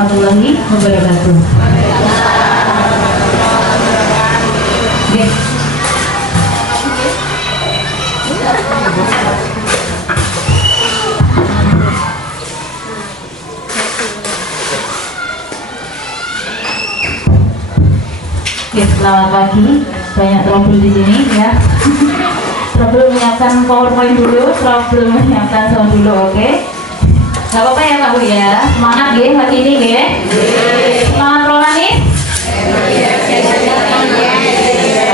warahmatullahi wabarakatuh. Oke. Oke, selamat pagi. Banyak trouble di sini ya. Trouble menyiapkan PowerPoint dulu, trouble menyiapkan sound dulu, oke? Gak apa-apa ya Pak Bu ya. Semangat ya hari ini ya. Semangat Romanis.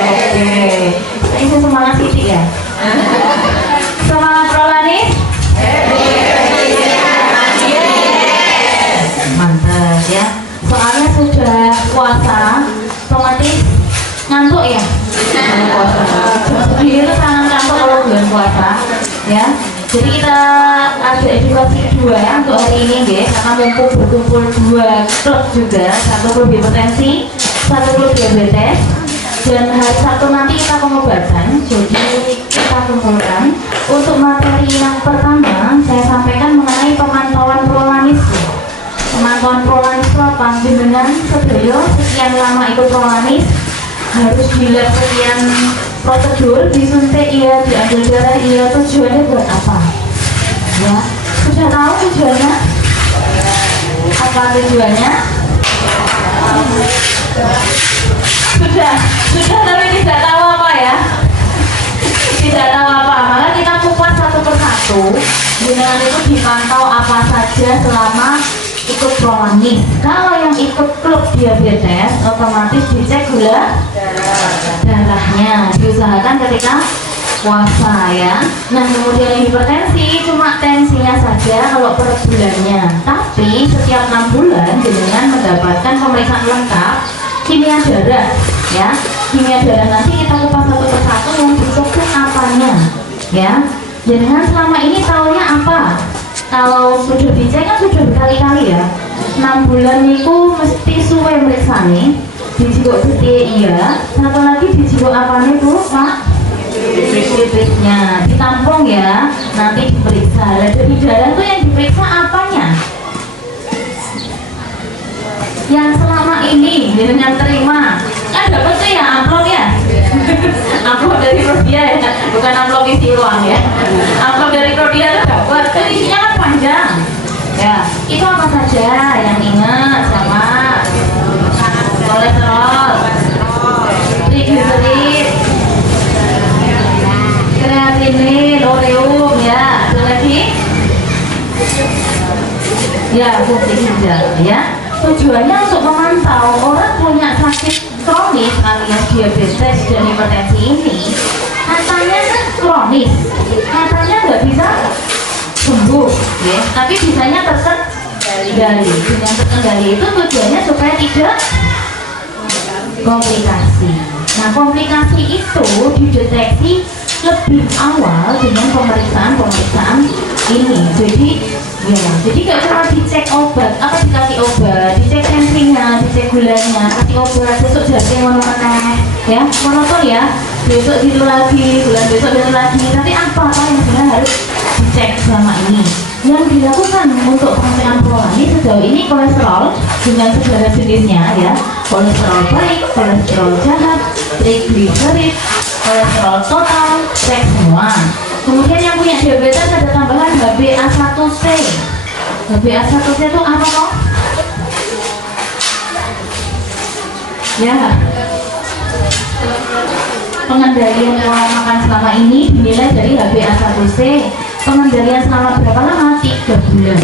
Oke. Ini semangat Siti ya. Semangat Romanis. Mantap ya. Soalnya sudah puasa, otomatis ngantuk ya. Jadi itu sangat ngantuk kalau bulan puasa ya. Jadi kita ada edukasi dua untuk hari ini guys, karena mumpung berkumpul dua klub juga, satu klub hipertensi, satu klub diabetes, dan hari Sabtu nanti kita pengobatan. Jadi kita kumpulkan untuk materi yang pertama saya sampaikan mengenai pemantauan prolanis. Pemantauan prolanis itu apa? Dengan sedaya sekian lama ikut prolanis harus dilihat sekian prosedur, disuntik iya, diambil darah iya, tujuannya buat apa ya? Sudah tahu tujuannya? Apa tujuannya? Sudah tapi tidak tahu apa ya? Tidak tahu apa, maka kita kupas satu persatu. Dengan itu dipantau apa saja selama ikut prolanis. Kalau yang ikut klub diabetes otomatis dicek gula darahnya, diusahakan ketika puasa ya. Nah kemudian yang hipertensi cuma tensinya saja kalau per bulannya, tapi setiap 6 bulan dengan mendapatkan pemeriksaan lengkap kimia darah ya. Kimia darah nanti kita kupas satu persatu yang dicek itu apanya ya. Jangan selama ini taunya apa? Kalau sudah dicek kan sudah berkali-kali ya. 6 bulan itu mesti suwe meriksa nih. Dijigok gede iya. Satu lagi dijigok apa nih Bu Pak? Bibitnya ditampung ya. Nanti diperiksa. Lah dari darah tuh yang diperiksa apanya? Yang selama ini dengan terima kan dapat tuh ya amplop ya. Amplop dari Prodia ya, bukan amplop isi uang ya. Amplop dari Prodia tuh dapat, kan isinya kan panjang ya. Itu apa saja yang ingat sama kolesterol, trigliserid, kreatinin, ureum ya. Ada lagi ya, fungsi ginjal ya. Tujuannya untuk memantau orang punya sakit kronis alias diabetes dan hipertensi ini. Katanya kan kronis, katanya nggak bisa sembuh ya, tapi bisanya terkendali. Dengan terkendali itu tujuannya supaya tidak komplikasi. Nah komplikasi itu dideteksi lebih awal dengan pemeriksaan ini. Jadi nggak cuma dicek obat, apa dikasih obat, dicek tensinya, dicek gulanya, kasih obat, besok jadi monoton ya, monoton ya, besok gitu lagi, bulan besok gitu lagi. Tapi apa yang sebenarnya harus dicek selama ini? Yang dilakukan untuk pemeriksaan prolanis sejauh ini kolesterol dengan segala jenisnya ya, kolesterol baik, kolesterol jahat, trigliserid, kolesterol total, cek semua. Kemudian yang punya diabetes ada tambahan HbA1c. HbA1c itu apa kok? Ya, pengendalian pola makan selama ini dinilai dari HbA1c. Pengendalian selama berapa lama? 3 bulan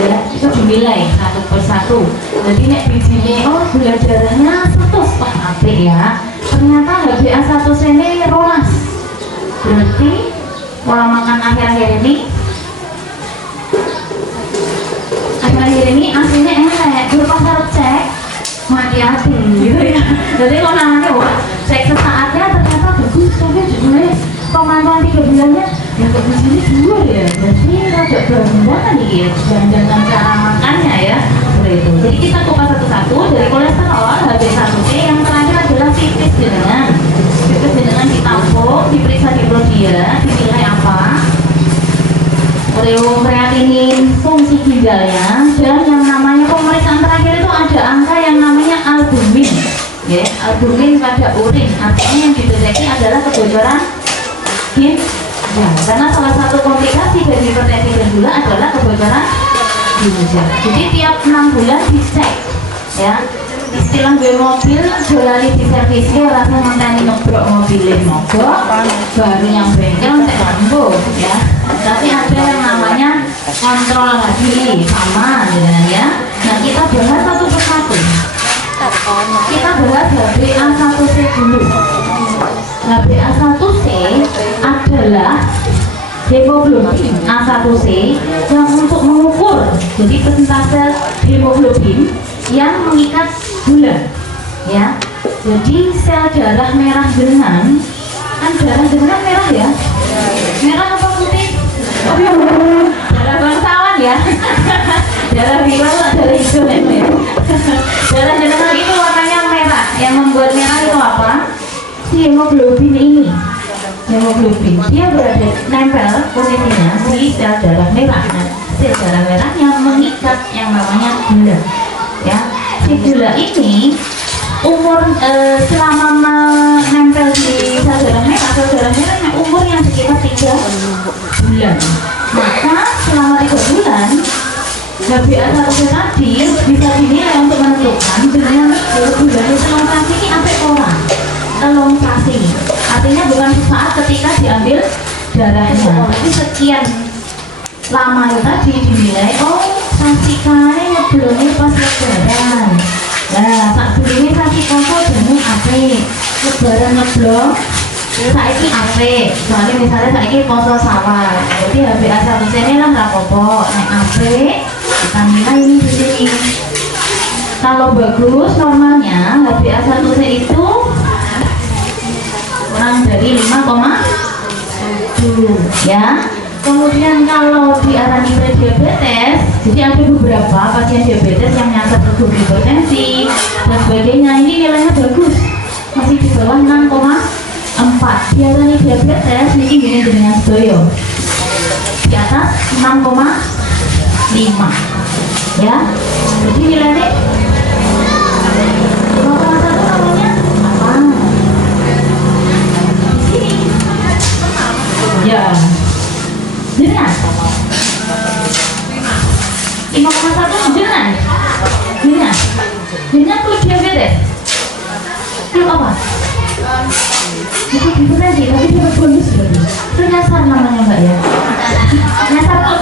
ya, itu dinilai satu persatu. Jadi nek bijinya gula darahnya 100 Pak apik ya, ternyata HbA1c ini rolas. Berarti pola makan akhir-akhir ini aslinya enak, berupa syarat cek hati-hati gitu ya. Jadi kalau namanya cek sesaatnya ternyata bagus, tapi juga pemantauan 3 bulannya ya kok di sini 2 ya, berarti agak berandakan nih ya, berandakan cara makannya ya. Seperti itu. Jadi kita kupas satu-satu dari kolesterol, HbA1c, yang terakhir adalah tipis dengan ditampung, diperiksa di Prodia, dinilai apa? Ureum, kreatinin, fungsi ginjalnya, dan yang namanya pemeriksaan terakhir albumin pada urin. Artinya yang dideteksi adalah kebocoran ginjal, karena salah satu komplikasi dari hipertensi dan gula adalah kebocoran ginjal. Jadi tiap 6 bulan dicek ya. Istilah gue mobil jualani di servisnya langsung ngenteni ngebrok mobilin mogok baru yang bengkel cek lampu ya. Tapi ada yang namanya kontrol lagi sama dengan ya. Nah kita bahas satu persatu. Kita bahas HbA1c dulu. HbA1c adalah hemoglobin A1c yang untuk mengukur jadi persentase hemoglobin yang mengikat gula ya. Jadi sel darah merah jenengan kan darah jenengan merah ya, merah apa putih? Oh iya, darah bangsawan ya. Darah biru, darah hijau ya. Darah jenengan itu warnanya merah. Yang membuat merah itu apa? Si hemoglobin ini. Hemoglobin dia berada nempel posisinya di sel darah merah. Nah, sel darah merah yang mengikat yang namanya gula ya. Si gula ini umur selama menempel di sel darah merahnya umurnya sekitar 3 bulan. Maka selama 3 bulan HbA1c tadi bisa dinilai untuk menentukan dengan gula itu telungsasi ini apa orang telungsasi. Artinya bukan saat ketika diambil darahnya, tapi sekian lama itu tadi dinilai oh sasi kae ngeblone pas lebaran. Nah, saat dulu sasi poso jeneng apik. Lebaran ngeblong saiki apik. Soalnya misalnya saiki poso sawal. Jadi HbA1c ini lah nggak apa-apa. Nek apik kita nilai ini di sini. Kalau bagus normalnya HbA1c itu kurang dari 5,7 ya. Kemudian kalau diarani prediabetes, jadi ada beberapa pasien diabetes yang nyasar ke hipertensi dan sebagainya, ini nilainya bagus, masih di bawah 6,4. Diarani diabetes ini gini dengan sedoyo di atas 6,5 ya. Jadi nilainya 5,1 namanya apa? Di sini ya. Jenengan 5,1 jenengan tuh diabetes itu apa? Itu hipertensi tapi dapat bonus berarti itu nyasar namanya mbak ya. Nyasar tuh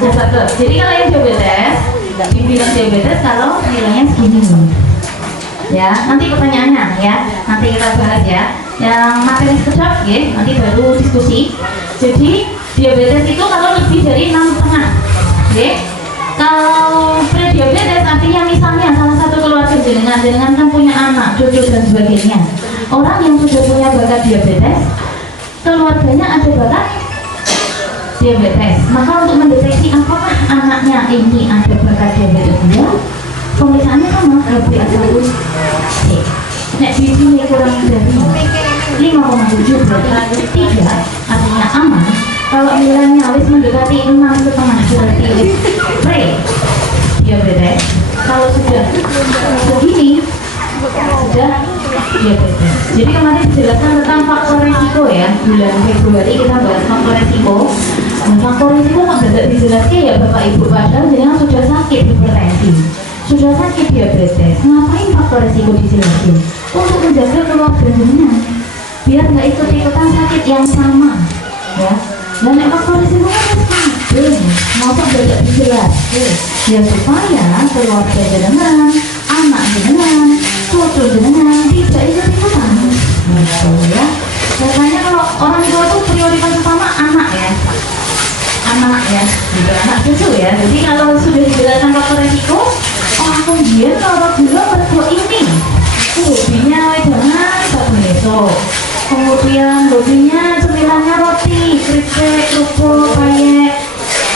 nyasar tuh. Jadi kalau yang diabetes dibilang diabetes kalau nilainya segini ya. Nanti pertanyaannya ya, nanti kita bahas ya. Yang materi sekejap ya, nanti baru diskusi. Jadi diabetes itu kalau lebih dari 6,5 oke. Kalau prediabetes artinya misalnya salah satu keluarga jenengan kan punya anak, cucu dan sebagainya. Orang yang sudah punya bakat diabetes, keluarganya ada bakat diabetes. Maka untuk mendeteksi apakah anaknya ini ada bakat diabetes dia, pemeriksaannya sama HbA1c. Nek di sini kurang dari 5,7 berarti tidak, artinya aman. Kalau nilainya wis mendekati 6,5 berarti wis pre-diabetes. Kalau sudah begini sudah diabetes. Jadi kemarin dijelaskan tentang faktor resiko ya. Bulan Februari kita bahas faktor resiko. Nah, faktor resiko kok tidak dijelaskan ya Bapak Ibu, padahal jangan sudah sakit hipertensi, sudah sakit diabetes. Ngapain faktor resiko dijelaskan? Untuk menjaga keluarga jenengan biar nggak ikut-ikutan sakit yang sama ya. Dan faktor risiko kan penting, masa tidak dijelaskan ya supaya keluarga jenengan, anak jenengan, cucu jenengan tidak ikut-ikutan gitu ya. Biasanya kalau orang tua tuh prioritas utama anak ya, gitu, anak cucu ya. Jadi kalau sudah dijelaskan faktor risiko, oh aku dia kalau gula berbuat ini hobinya jangan satu besok. Kemudian hobinya cemilannya roti, keripik, kerupuk, payek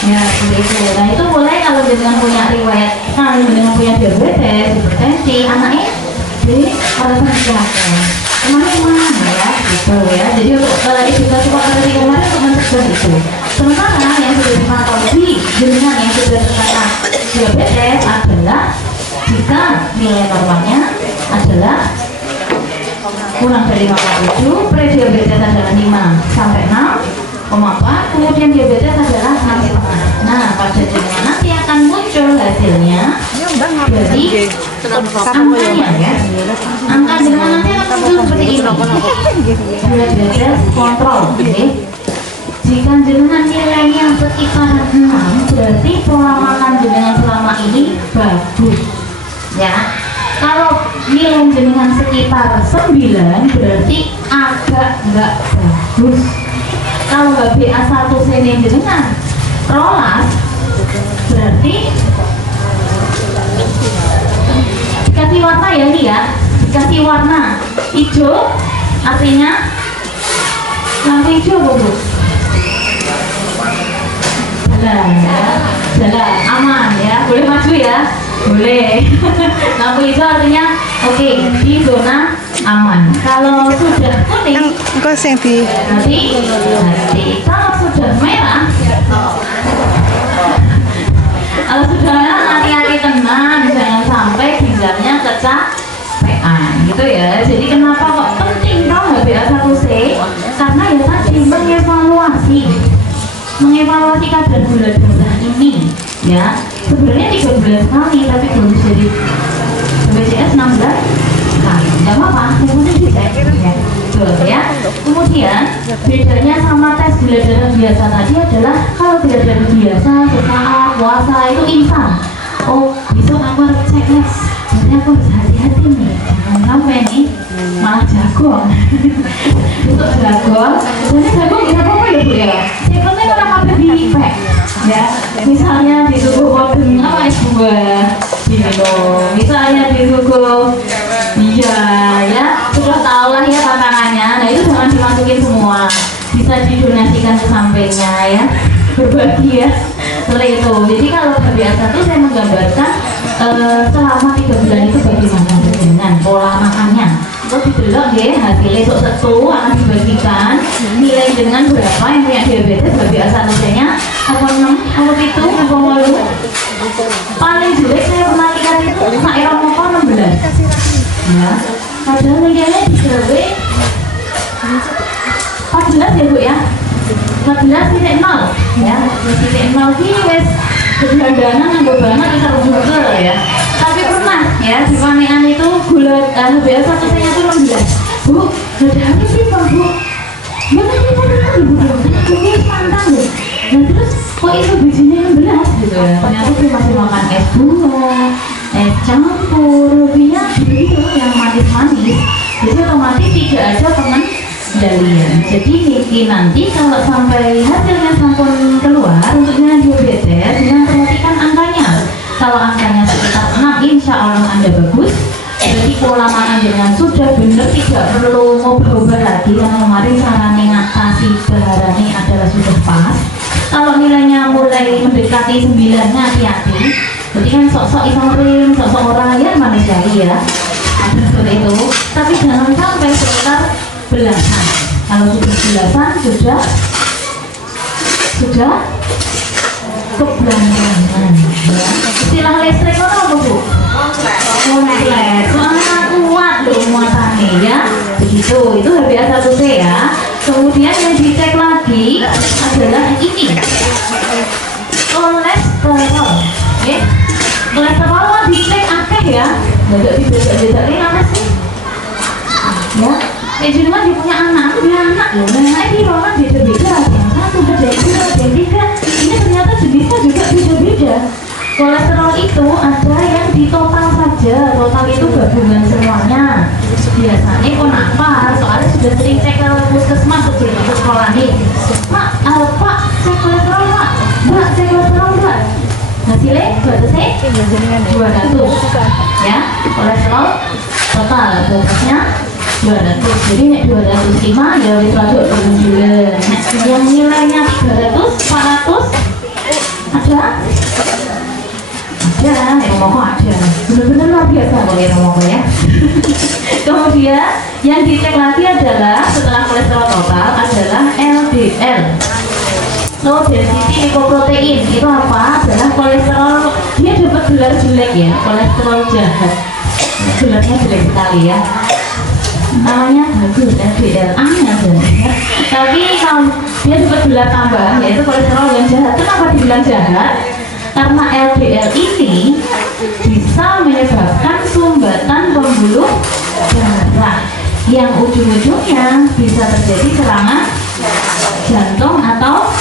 ya seperti itu. Nah itu boleh kalau dengan punya riwayat, kalau dengan punya diabetes, hipertensi, anaknya jadi alasan kesehatan emangnya mana ya gitu ya. Jadi untuk edukasi faktor risiko kemarin untuk mencegah itu. Sementara yang sudah dipantau dengan yang sudah terkena diabetes adalah jika nilai normalnya adalah kurang dari 57, prediabetes adalah 5 sampai 6,4, kemudian diabetes adalah 6,5. Nah, pada jenengan nanti akan muncul hasilnya dari angkanya ya. Angka jenengan nanti akan muncul seperti ini. Diabetes kontrol, oke. Jika jenengan nilainya sekitar 6, berarti pola makan jenengan selama ini bagus ya. Kalau nilai jenengan sekitar 9, berarti agak nggak bagus. Kalau HbA1c jenengan rolas, berarti dikasih warna ya, ini ya, dikasih warna hijau, artinya lampu hijau Bu. Jalan aman ya, boleh maju ya, boleh. Lampu hijau artinya oke, di zona aman. Kalau sudah kuning nanti kalau sudah merah, kalau sudah merah hati-hati tenang, jangan sampai ginjalnya kecapean gitu ya. Jadi kenapa kok penting dong HbA1c? Karena ya tadi mengevaluasi kadar gula darah ini ya. Sebenarnya 3 bulan sekali, tapi belum jadi BCS 16 kali. Tidak apa-apa, semuanya dicek ya. Betul ya. Kemudian bedanya sama tes gula darah biasa tadi adalah kalau gula darah biasa sesaat puasa itu instan. Oh, besok aku harus cek nih. Jadi aku harus hati-hati nih, jangan sampai nih malah jagung. Besok jagung, jadi jagung bisa apa ya Bu ya? Yang penting orang apa dipek ya. Misalnya disuguh kodeng apa es buah diminum, misalnya disuguh iya ya, sudah tahu lah ya tantangannya. Nah itu jangan dimasukin semua, bisa didonasikan ke sampingnya ya, berbagi ya. Setelah itu, jadi kalau biasa tuh saya menggambarkan selama 3 bulan itu bagaimana dengan pola makannya. Terus didelok ya, hasilnya esok setu akan dibagikan nilai dengan berapa yang punya diabetes HbA1c-nya apa 6, apa 7, apa 8. Paling jelek saya pernah lihat itu saya mau 16 ya, padahal nilainya digawe 14 ya Bu ya, 14,0 ya, 0,0 ini wes keberadaan yang banget bisa Google ya. Tapi pernah ya di panean itu gula HbA1c-nya itu 16. Bu, ada apa sih Pak Bu? Mana kita dengar Ibu Ibu pantang deh. Nah terus kok itu bijinya 16 gitu ya? Ternyata dia masih makan es buah, es campur, lebihnya begitu yang manis-manis. Jadi otomatis tidak ada pengendalian. Jadi Niki nanti kalau sampai hasilnya sampun keluar untuknya diabetes, dengan perhatikan angkanya. Kalau angkanya sekitar 6, insya Allah Anda bagus. Jadi pola makan dengan sudah benar, tidak perlu ubah-ubah lagi. Yang kemarin caranya ngatasi baharani adalah sudah pas. Kalau nilainya mulai mendekati 9-nya hati-hati. Jadi kan sok-sok isorin, sok-sok orang ya manusiawi ya. Ada seperti itu. Tapi jangan sampai sekitar belasan. Kalau sudah belasan sudah kebelanjangan ya. Istilah listrik apa Bu? Konslet. Soalnya kuat loh muatannya ya. Begitu, itu HbA1c ya. Kemudian yang dicek lagi adalah ini kolesterol. Oke. Kolesterol dicek akeh ya. Tidak dibeda-beda ini apa sih? Ya. Jadi kan dia punya anak, dia anak loh. Nah, ini orang beda-beda. Yang satu ada yang 3. Ini ternyata jenisnya juga beda-beda. Kolesterol itu ada yang di total saja, total itu gabungan semuanya. Biasanya kenapa? Soalnya sudah sering cek ke puskesmas sebelum ke sekolah nih. Pak, Pak, cek kolesterol Pak. Mbak, cek kolesterol Mbak. Hasilnya batasnya 200 ya, kolesterol total batasnya 200. Jadi nek 205 ya wis rada bulan. Yang nilainya 300, 400 ada ngomong ada, benar-benar luar biasa kalau ngomong ya. Kemudian yang dicek lagi adalah setelah kolesterol total adalah LDL, low density lipoprotein. Itu apa? Adalah kolesterol, dia dapat gelar jelek ya, kolesterol jahat. Gelarnya jelek sekali ya. namanya bagus LDL aneh sebenarnya. Tapi kalau dia dapat gelar tambahan yaitu kolesterol yang jahat. Kenapa dibilang jahat? Karena LDL ini bisa menyebabkan sumbatan pembuluh darah yang ujung-ujungnya bisa terjadi serangan jantung atau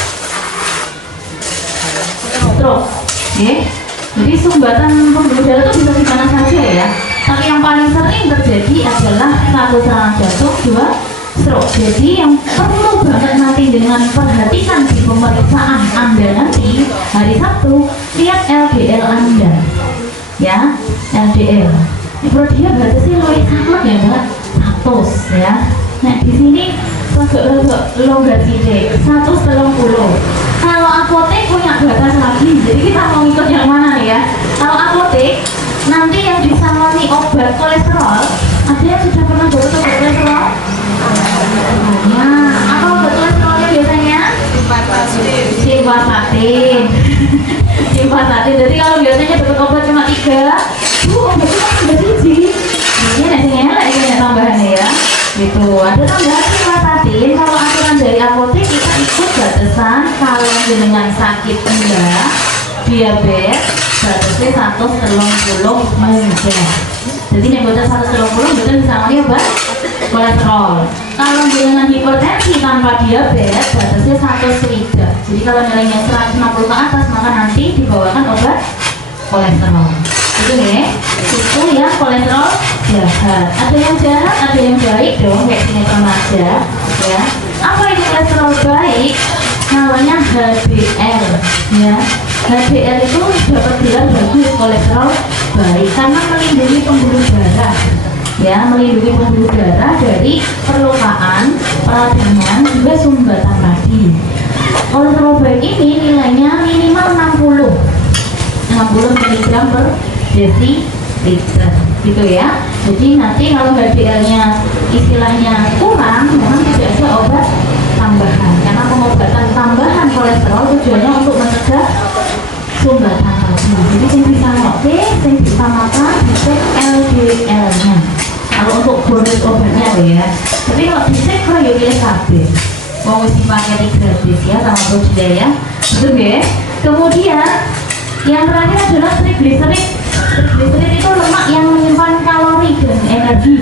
stroke. Okay. Jadi sumbatan pembuluh darah itu bisa di mana saja ya. Tapi yang paling sering terjadi adalah satu serangan jantung, dua stroke. Jadi yang perlu banget nanti dengan perhatikan di pemeriksaan Anda nanti hari Sabtu, lihat LDL Anda ya, LDL ini perut dia berarti sih luwih sangat ya Mbak, 100 ya. Nah di sini rada longgar sidik 130. Kalau apotek punya batas lagi, jadi kita mau ikut yang mana nih ya. Kalau apotek nanti yang disamoni obat kolesterol, ada yang sudah pernah bawa obat kolesterol? Ya, apa obat kolesterolnya biasanya? Simvastatin. Simvastatin. Jadi kalau biasanya dapat obat cuma 3, obatnya cuma 3 biji. Ini nantinya lagi ada tambahannya ya. Gitu. Ada tambahan simvastatin. Kalau aturan dari apotek kita ikut batasan kalau dengan sakit enggak, diabetes batasnya 130 mg. Jadi yang batas 130 betul bisa obat kolesterol. Kalau dengan hipertensi tanpa diabetes batasnya 100 Jadi kalau nilainya 150 ke atas maka nanti dibawakan obat kolesterol. Itu ya, itu ya kolesterol jahat. Ada yang jahat, ada yang baik dong, kayak sinetron aja ya. Apa itu kolesterol baik? Namanya HDL ya. HDL itu dapat gelar bagus kolesterol baik karena melindungi pembuluh darah ya, melindungi pembuluh darah dari perlukaan, peradangan, juga sumbatan tadi. Kolesterol baik ini nilainya minimal 60 mg per desiliter gitu ya. Jadi nanti kalau HDL-nya istilahnya kurang, memang tidak ada obat tambahan karena pengobatan tambahan kolesterol tujuannya untuk mencegah sumbatan tadi. Jadi yang bisa ngopi, yang bisa makan, dicek LDL-nya. Kalau untuk bonus obatnya ya. Tapi kalau dicek kok ya pilih KB. Mau mesti pakai gratis ya sama Bojda ya. Betul ya. Kemudian yang terakhir adalah trigliserid. Trigliserid itu lemak yang menyimpan kalori dan energi.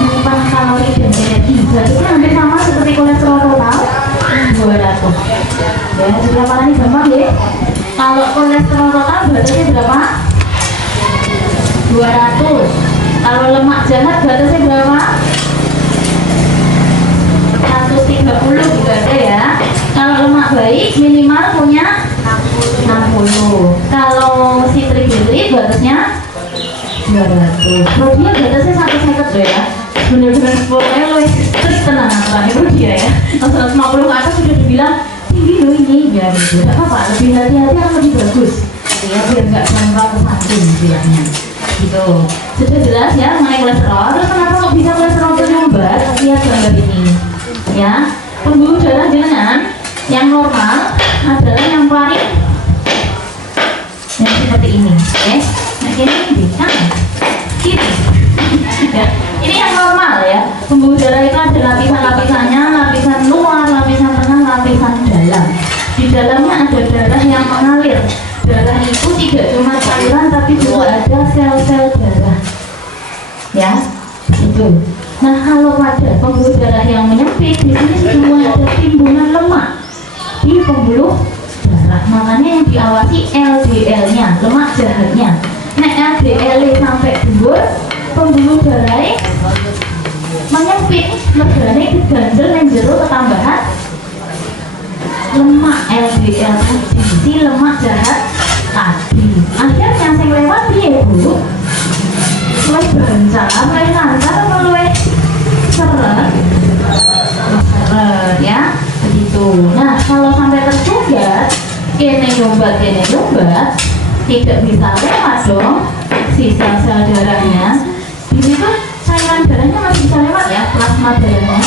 Menyimpan kalori dan energi. Batasnya hampir sama seperti kolesterol total 200. Ya, sudah mana nih gampang ya? Kalau kolesterol total batasnya berapa? 200. Kalau lemak jahat batasnya berapa? 130 juga ada ya. Kalau lemak baik minimal punya 60. Kalau si trigliserid batasnya 200. Protein batasnya 150 ya. Bener-bener pokoknya lo strict tenang aturannya protein ya. 150 ke atas sudah dibilang tinggi loh ini ya gitu. Gak apa-apa, lebih hati-hati akan lebih bagus ya, biar gak gampang kesamping bilangnya gitu. Sudah jelas ya mengenai kolesterol. Terus kenapa kok bisa kolesterol menyumbat? Lihat gambar ini ya. Pembuluh darah jenengan yang normal adalah yang paling yang seperti ini ya. Nah ini kanan kiri ya. Ini yang normal ya. Pembuluh darah itu ada lapisan-lapisannya, lapisan luar, lapisan tengah, lapisan dalam. Di dalamnya ada darah yang mengalir. Darah itu tidak cuma cairan tapi juga ada sel-sel darah ya, itu. Nah kalau pada pembuluh darah yang menyempit, di sini semua ada timbunan lemak di pembuluh darah. Makanya yang diawasi LDL-nya, lemak jahatnya. Nah LDL sampai dhuwur, pembuluh darah menyempit, mergane diganjel yang jero ketambahan lemak LDL tadi, si lemak jahat tadi. Akhirnya yang lewat dia Bu, luwih bencar, luwih lancar atau luwih seret? Seret ya, begitu. Nah kalau sampai tersumbat, kene nyumbat, tidak bisa lewat dong sisa sel darahnya. Di situ cairan darahnya masih bisa lewat ya, plasma darahnya,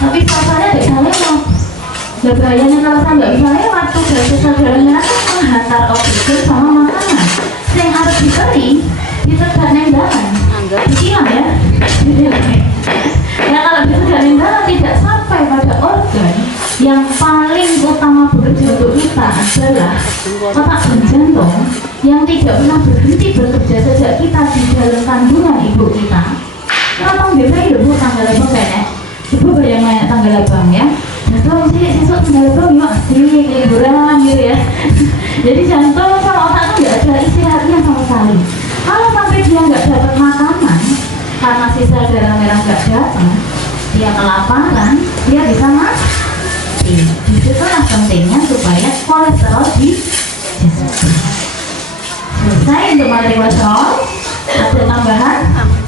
tapi sel-selnya tidak bisa lewat. Bahayanya kalau saya nggak bisa lewat tuh sel darahnya menghantar oksigen sama makanan. Yang harus dikering, ditegak neng dalam, disilang ya. yang paling utama bekerja untuk kita adalah otak dan jantung yang tidak pernah berhenti bekerja sejak kita di dalam kandungan ibu kita. Kenapa biasa ya bu tanggal abang kayaknya? Ibu bayangin tanggal abang ya. Nah kalau mesti sesuk tanggal abang yuk asik liburan gitu ya. Jadi jantung sama otak itu nggak ada istirahatnya sama sekali. Kalau sampai dia nggak dapat makanan karena sisa darah merah nggak datang, dia kelaparan, dia bisa mati. Disitulah pentingnya supaya kolesterol di selesai untuk materi kolesterol. Ada tambahan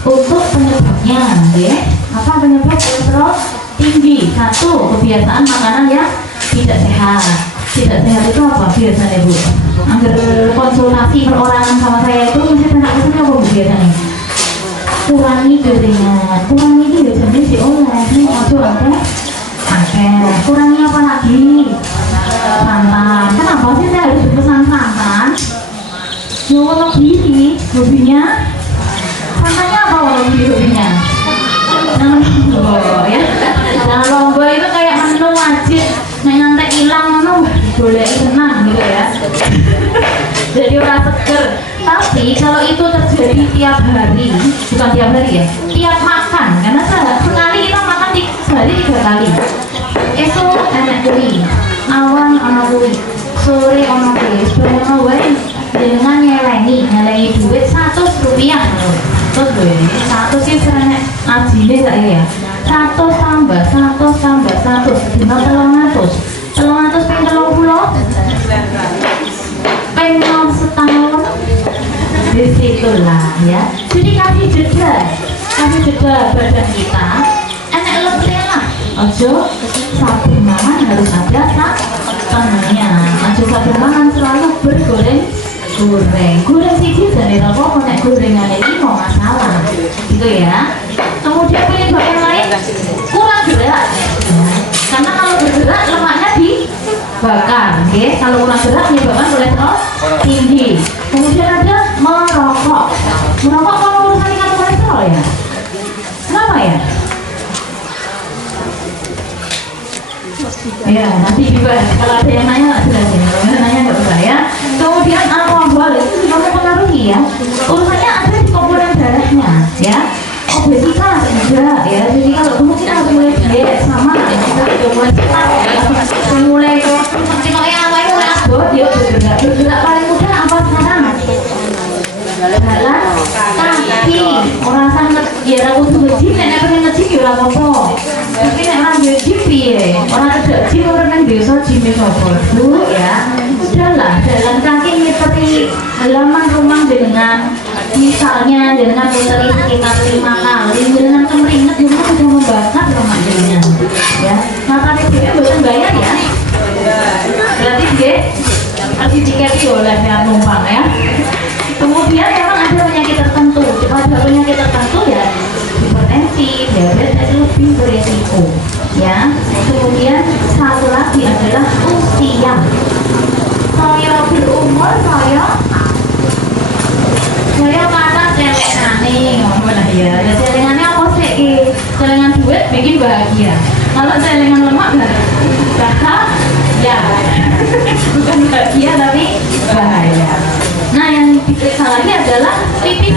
untuk penyebabnya, ya. Apa penyebab kolesterol tinggi? Satu, kebiasaan makanan yang tidak sehat. Tidak sehat itu apa biasanya bu? Angger konsultasi perorangan sama saya itu mesti tanya pesannya apa bu biasanya? Kurangi gorengan, kurangi itu biasanya diolah, ini ojo oke. Kurangi apa lagi? Santan. Kenapa sih saya harus pesan santan? Warna biru hobinya. Santannya apa warna biru hobinya? Jangan lombok ya. Jangan lombok itu kayak menu wajib. Nyantai hilang mana boleh senang gitu ya. Jadi orang seger. Tapi kalau itu terjadi tiap hari, bukan tiap hari ya, tiap makan. Karena sekali kita makan sehari 3 kali. Itu enak kui, awan ono kui, sore ono kui, sebenarnya wae dengan nyelengi duit 100 rupiah. Terus gue 100 sih sebenarnya ajine saya ya. 100 tambah 100 dina 300 ping 30 pengen setahun disitulah ya. Jadi kasih jeda badan kita enak letih lah. Ojo sabun mangan harus ada temennya. Ojo sabun mangan selalu goreng siji dari rokok nek gorengan ini mau masalah gitu ya. Kemudian penyebab yang lain kurang gerak ya. Karena kalau bergerak lemaknya dibakar okay? Kalau kurang gerak menyebabkan kolesterol tinggi. Kemudian ada merokok kalau urusan dengan kolesterol ya. Kenapa ya? Ya nanti dibahas. Kalau ada yang nanya jelasin, kalau nanya nggak usah ya. Kemudian alkohol itu juga mempengaruhi ya. Urusannya ada di komponen darahnya ya. Obesitas juga ya. Jadi kalau dulu kita harus mulai diet sama kita sudah mulai cepat ya. Mulai kalau yang awalnya mulai abot dia bergerak paling mudah apa sekarang? Jalan kaki. Orang sangat ya aku tuh ngejim, nek pengen ngejim ya ora apa-apa. Tapi nek orang ngejim piye? Orang tidak jim orang nang desa jim apa dulu ya. Udahlah, jalan kaki seperti halaman rumah dengan misalnya dengan muteri sekitar 5 kali dengan kemeringat juga sudah membakar lemak jenengan ya. Maka dia bukan bayar ya. Berarti dia harus tiket oleh yang numpang ya. Kemudian memang ada penyakit tertentu. Ada penyakit tertentu ya, hipertensi, diabetes itu lebih beresiko ya. Kemudian satu lagi adalah usia. Saya berumur saya mana celengannya ngomong lah ya. Celengannya apa sih? Celengan duit bikin bahagia. Kalau celengan lemak ya bukan bahagia tapi bahaya. Nah yang diperiksa lagi adalah pipis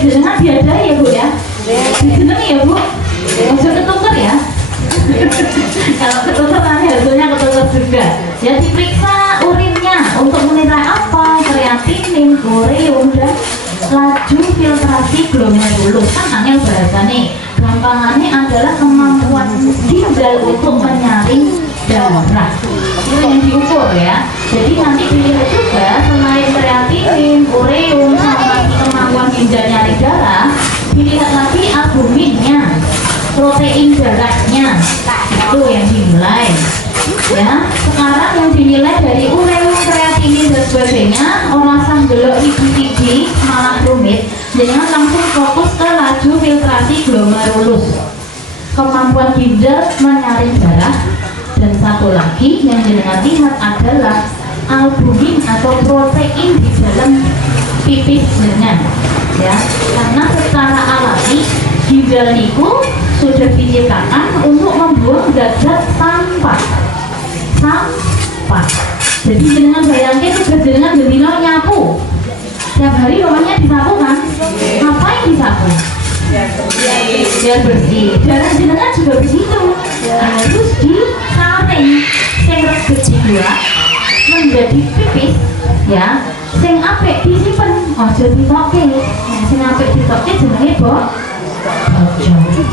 jenengan diadai ya bu ya. Disenengi ya bu. Maksud ketuker ya. Kalau ketuker nanti hasilnya ketuker juga. Ya diperiksa urinnya untuk menilai apa kreatinin, ureum dan laju filtrasi glomerulus. Kan angel bahasanya. Gampangannya adalah kemampuan ginjal untuk menyaring darah. Itu yang diukur ya. Jadi nanti dilihat juga selain kreatinin, ureum sama kemampuan ginjal nyaring darah, dilihat lagi albuminnya, protein darahnya. Itu yang dinilai ya. Sekarang yang dinilai dari ureum, kreatinin dan sebagainya, orang sanggelok iji malah rumit. Jangan langsung fokus ke laju filtrasi glomerulus, kemampuan ginjal menyaring darah, dan satu lagi yang jenengan lihat adalah albumin atau protein di dalam pipis jenengan ya. Karena secara alami ginjal itu sudah diciptakan untuk membuang zat-zat sampah. Jadi dengan bayangkan tugas dengan bendino nyapu tiap hari rumahnya disapu kan? Ngapain disapu? Biar bersih. Darah jenengan juga begitu, harus disaring sing reget juga menjadi pipis ya, sing apik disimpen ojo ditoke, sing apik ditoke jenenge bojo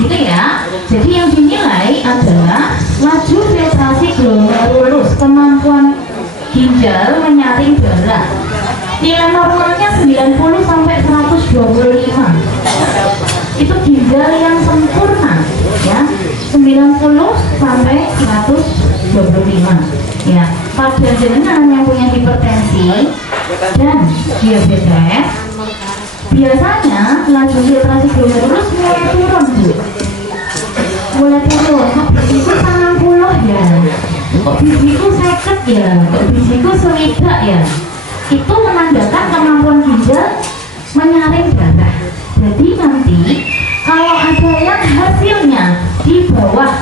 gitu ya. Jadi yang dinilai adalah laju filtrasi glomerulus, kemampuan ginjal menyaring darah. Nilai normalnya 90 sampai 125. Itu ginjal yang sempurna ya, 90 sampai 125 ya. Pada jenengan yang punya hipertensi dan diabetes, biasanya laju filtrasi glomerulus mulai turun Bu. Mulai turun, kok bijiku 90 ya, kok bijiku 50 ya, kok bijiku 1 ya. Itu menandakan kemampuan ginjal menyaring darah. Jadi nanti kalau ada yang hasilnya di bawah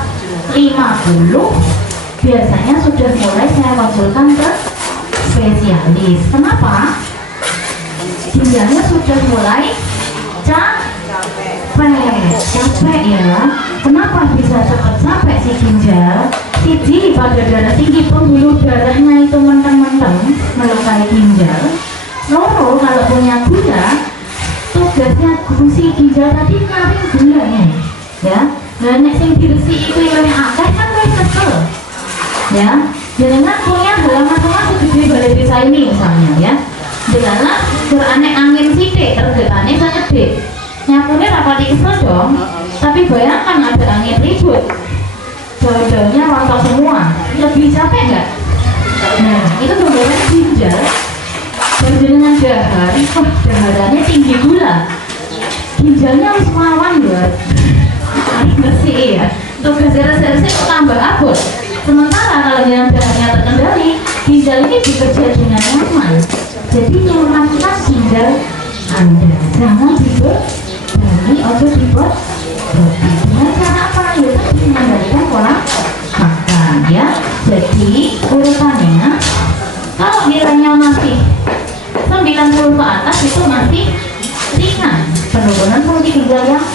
50, biasanya sudah mulai saya konsulkan ke spesialis. Kenapa? Ginjalnya sudah mulai capek ya. Kenapa bisa cepat capek si ginjal? Siji, pada darah tinggi, pembuluh darahnya itu menteng-menteng melukai ginjal. Loro, kalau punya gula, tugasnya si ginjal tadi naring gulanya ya. Nah nek sing diresi itu yang akeh kan wis kesel ya. Jangan punya halaman rumah segede balai desa ini misalnya ya, janganlah beraneh angin sidik tergetane segede nyapune rapati kesel dong. Tapi bayangkan ada angin ribut, jauh-jauhnya rontok semua, lebih capek nggak? Nah itu gambaran ginjal. Dan dengan dahar, daharannya tinggi gula, ginjalnya harus melawan buat bersih ya. Tugas darah-darah itu tambah abot. Sementara kalau dengan daharnya terkendali, ginjal ini bekerja dengan nyaman. Jadi nyamankan ginjal Anda. Jangan dibebani, ojo dibuat dengan cara apa? Ya tadi mengendalikan pola makan ya. Jadi urutannya, kalau nilainya masih 90 ke atas itu masih ringan, penurunan fungsi ginjal yang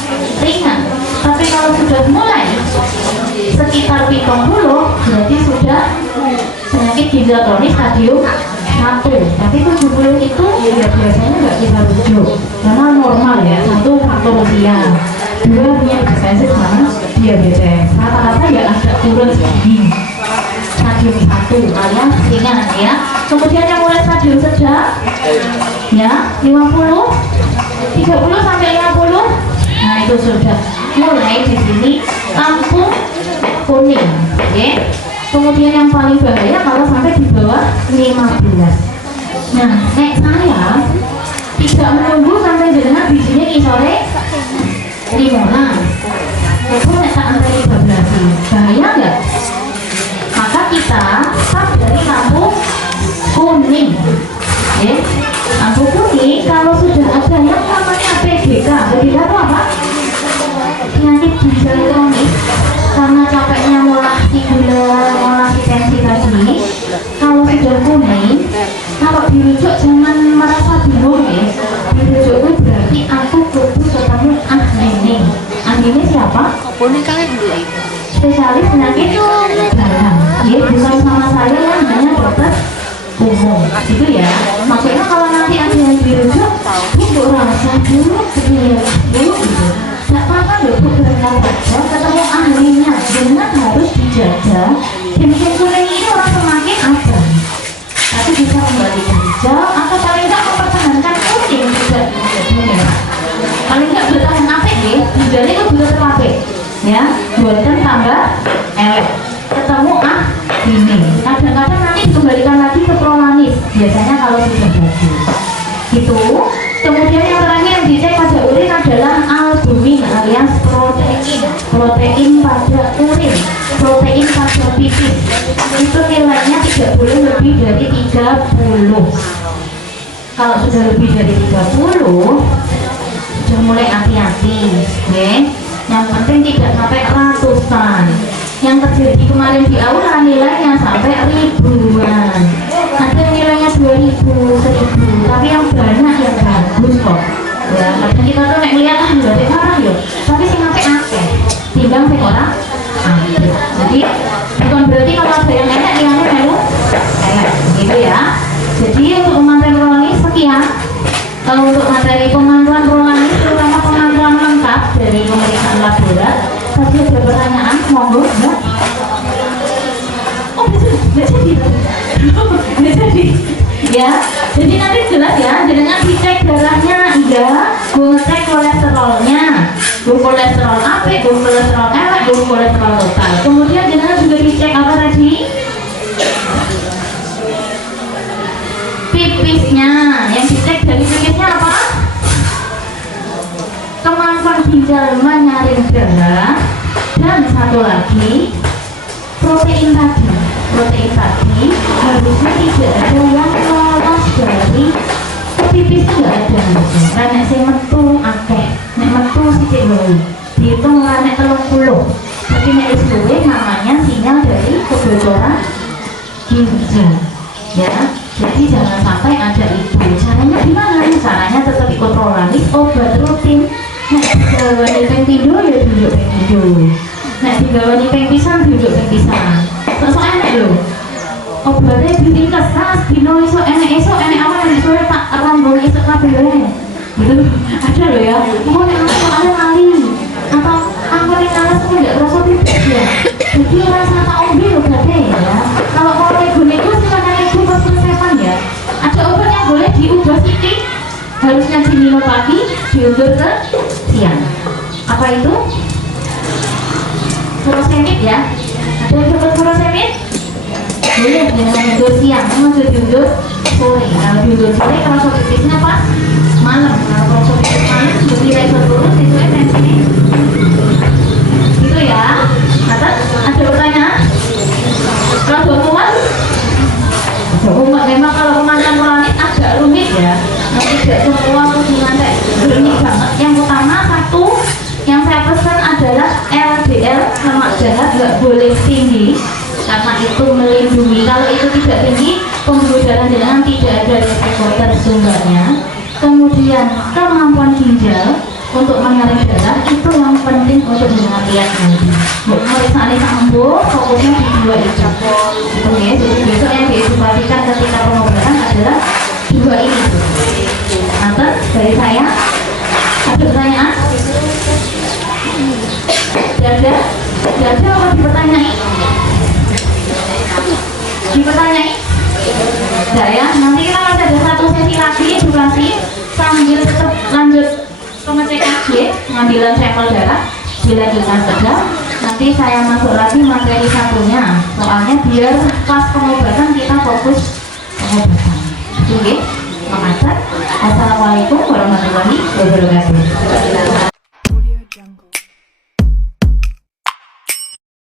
ringan. Tapi kalau sudah mulai sekitar 70, berarti sudah penyakit ginjal kronis stadium 1. Tapi 70 itu ya biasanya nggak kita rujuk karena normal ya. 1 faktor usia, 2 punya hipertensi sama diabetes. Rata-rata ya agak turun segini, stadium 1 alias ringan ya. Kemudian yang mulai stadium sedang ya 50, 30 sampai 50. Nah itu sudah mulai di sini lampu kuning ya. Kemudian yang paling bahaya kalau sampai di bawah 15. Nah nek saya tidak menunggu sampai jenengan bijinya isore 15, itu nek tak antara 15 bahaya nggak? Maka kita start dari lampu kuning ya. Lampu kuning kalau sudah ada yang namanya PGK. PGK itu apa? Penyakit ginjal kronis karena capeknya ngolah si gula, ngolah si tensi tadi. Kalau sudah kuning, kalau dirujuk jangan merasa bingung ya. Dirujuk itu berarti aku kudu ketemu ahli. Ahli siapa? Spesialis penyakit dalam ya, bukan sama saya yang hanya dokter umum gitu ya. Maksudnya kalau nanti ada yang dirujuk, Bu rasa dulu dulu gitu, nggak apa-apa loh Bu, berangkat saja ketemu ahlinya. Jangan harus dijaga ginjal kuning ini orang semakin apa, tapi bisa kembali hijau atau paling nggak mempertahankan kuning juga menjadi merah. Paling nggak bertahan apa ya, ginjalnya itu bisa terpakai ya, buatkan tambah elek ketemu ini. Kadang-kadang nanti dikembalikan lagi ke prolanis biasanya kalau sudah bagus gitu. Kemudian yang terakhir yang dicek pada urin adalah albumin alias protein pada urin, protein pada pipis. Itu nilainya tidak boleh lebih dari 30. Kalau sudah lebih dari 30 sudah sudah mulai hati-hati, yang penting tidak sampai ratusan. Yang terjadi kemarin di aula nilainya sampai ribuan, ada yang nilainya 2000, 1000, tapi yang banyak yang bagus kok ya. Kadang kita tuh lihat berarti orang ya, tapi sih sampai akeh timbang sing orang ambil. Jadi bukan berarti kalau ada yang enak nilainya melu gitu ya. Jadi untuk pemantuan rohani sekian. Kalau untuk materi pemantuan rohani, terutama pemantuan lengkap dari pemeriksaan laborat, tadi ada pertanyaan, monggo ya. Oh, nggak jadi, nggak jadi. Ya, jadi nanti jelas ya. Dengan dicek darahnya, iya, gue ngecek kolesterolnya, gue kolesterol apa, gue kolesterol elek, gue kolesterol total. Kemudian jangan juga dicek apa tadi? Pipisnya, yang dicek dari pipisnya apa? Kemampuan ginjal menyaring darah, dan satu lagi protein tadi. Protein tadi harusnya tidak ada yang lolos dari pipis, nggak ada harusnya. Karena saya metu akeh, nek metu sidik loh, dihitung nek 30. Tapi nek isluwe namanya sinyal dari kebocoran ginjal, ya. Jadi jangan sampai ada itu. Caranya gimana? Caranya tetap ikut prolaris, obat rutin. Nek digawani ping pindho ya duduk ping pindho. Nek digawani ping pisan duduk ping pisan. Terus enek lho. Obatnya diringkes ras dino iso enek awan enek sore tak rambung iso kabeh. Gitu. Ada lho ya. Pokoknya soalnya kali atau aku nek alas kok ndak rasa pipis ya. Jadi rasa tak ombe obatnya ya. Kalau mau nego-nego silakan nego pas persiapan ya. Ada obat yang boleh diubah titik, harusnya diminum pagi, diundur ke siang. Apa itu? Furosemid ya. Ada yang dapat furosemid? Boleh dengan diundur siang, memang diundur sore. Kalau diundur sore, kalau pipisnya pas malam. Kalau pipisnya malam, lebih baik turun, itu tensinya. Gitu ya. Ada pertanyaan? Kalau umat memang kalau pemantuan rohani agak rumit ya. Tidak semua hubungan kayak rumit banget. Yang utama satu yang saya pesan adalah LDL lemak jahat nggak boleh tinggi, karena itu melindungi. Kalau itu tidak tinggi, pembuluh darah jenengan tidak ada resiko tersumbatnya. Kemudian kemampuan ginjal untuk menyaring darah itu yang penting untuk jenengan lihat nanti. Pemeriksaan sembuh fokusnya di dua itu. Oke, jadi besok yang diedukasikan ketika pengobatan adalah dua ini. Nanti dari saya ada pertanyaan? Ada apa dipertanyai? Dipertanyai? Tidak ya, nanti kita masih ada satu sesi lagi edukasi sambil tetap lanjut pengecekan G, pengambilan sampel darah dilanjutkan saja. Nanti saya masuk lagi materi satunya, soalnya biar pas pengobatan kita fokus pengobatan. Oke, makasih. Assalamualaikum warahmatullahi wabarakatuh.